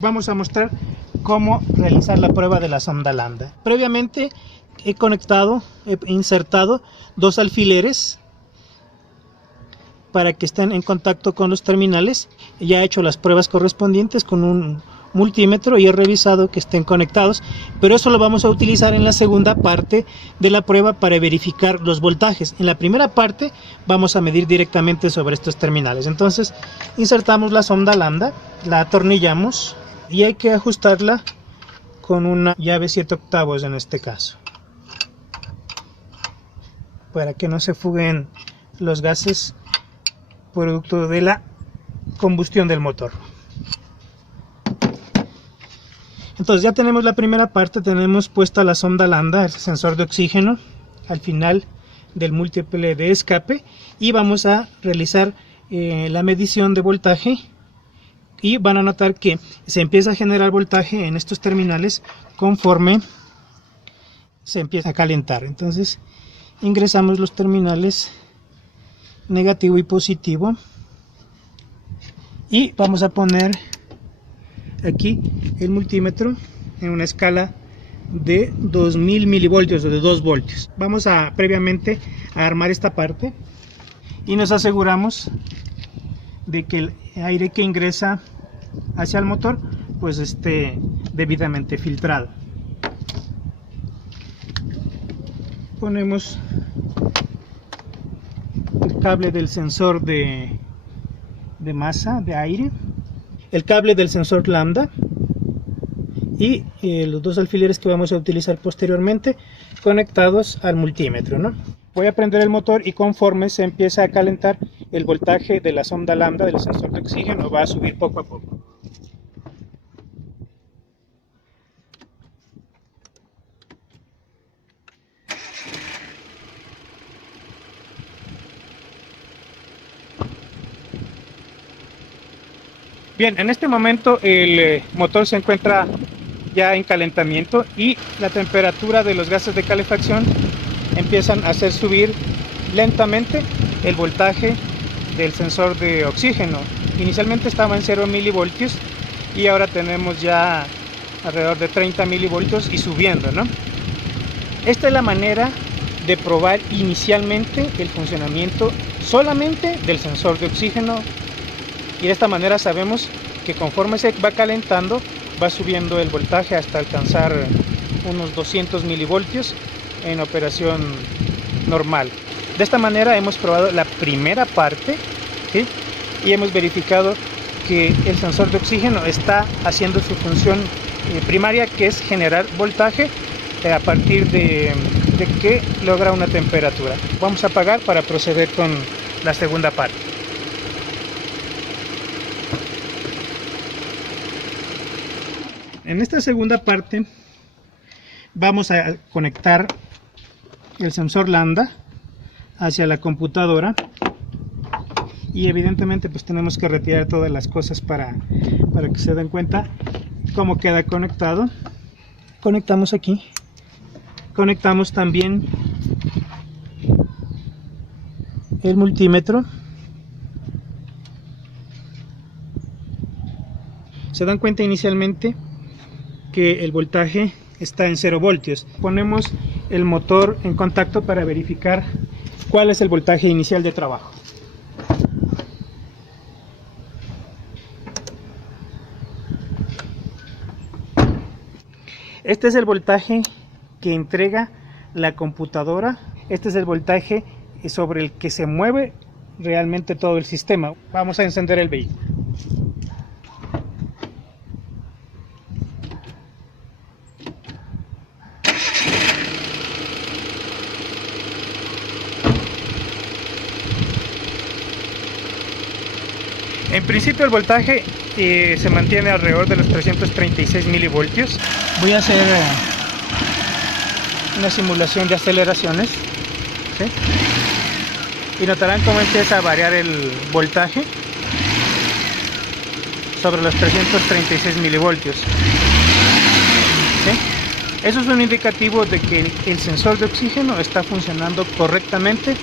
Vamos a mostrar cómo realizar la prueba de la sonda lambda. Previamente he insertado dos alfileres para que estén en contacto con los terminales. Ya he hecho las pruebas correspondientes con un multímetro y he revisado que estén conectados, pero eso lo vamos a utilizar en la segunda parte de la prueba para verificar los voltajes. En la primera parte vamos a medir directamente sobre estos terminales. Entonces insertamos la sonda lambda, la atornillamos y hay que ajustarla con una llave 7/8 en este caso, para que no se fuguen los gases producto de la combustión del motor. Entonces ya tenemos la primera parte, tenemos puesta la sonda lambda, el sensor de oxígeno, al final del múltiple de escape, y vamos a realizar la medición de voltaje, y van a notar que se empieza a generar voltaje en estos terminales conforme se empieza a calentar. Entonces ingresamos los terminales negativo y positivo y vamos a poner aquí el multímetro en una escala de 2000 milivoltios o de 2 voltios. Vamos a previamente a armar esta parte y nos aseguramos de que el aire que ingresa hacia el motor pues esté debidamente filtrado. Ponemos el cable del sensor de masa de aire, el cable del sensor lambda y los dos alfileres que vamos a utilizar posteriormente conectados al multímetro, ¿no? Voy a prender el motor y conforme se empieza a calentar, el voltaje de la sonda lambda del sensor de oxígeno va a subir poco a poco. Bien, en este momento el motor se encuentra ya en calentamiento y la temperatura de los gases de calefacción empiezan a hacer subir lentamente el voltaje del sensor de oxígeno. Inicialmente estaba en 0 milivoltios y ahora tenemos ya alrededor de 30 milivoltios y subiendo, ¿no? Esta es la manera de probar inicialmente el funcionamiento solamente del sensor de oxígeno, y de esta manera sabemos que conforme se va calentando va subiendo el voltaje hasta alcanzar unos 200 milivoltios en operación normal. De esta manera hemos probado la primera parte, ¿sí? Y hemos verificado que el sensor de oxígeno está haciendo su función primaria, que es generar voltaje a partir de que logra una temperatura. Vamos a apagar para proceder con la segunda parte. En esta segunda parte vamos a conectar el sensor lambda hacia la computadora y evidentemente pues tenemos que retirar todas las cosas para que se den cuenta cómo queda conectado. Conectamos aquí, conectamos también el multímetro. Se dan cuenta inicialmente que el voltaje está en 0 voltios. Ponemos el motor en contacto para verificar cuál es el voltaje inicial de trabajo. Este es el voltaje que entrega la computadora. Este es el voltaje sobre el que se mueve realmente todo el sistema. Vamos a encender el vehículo. En principio el voltaje se mantiene alrededor de los 336 milivoltios. Voy a hacer una simulación de aceleraciones, ¿sí? Y notarán cómo empieza a variar el voltaje sobre los 336 milivoltios, ¿sí? Eso es un indicativo de que el sensor de oxígeno está funcionando correctamente.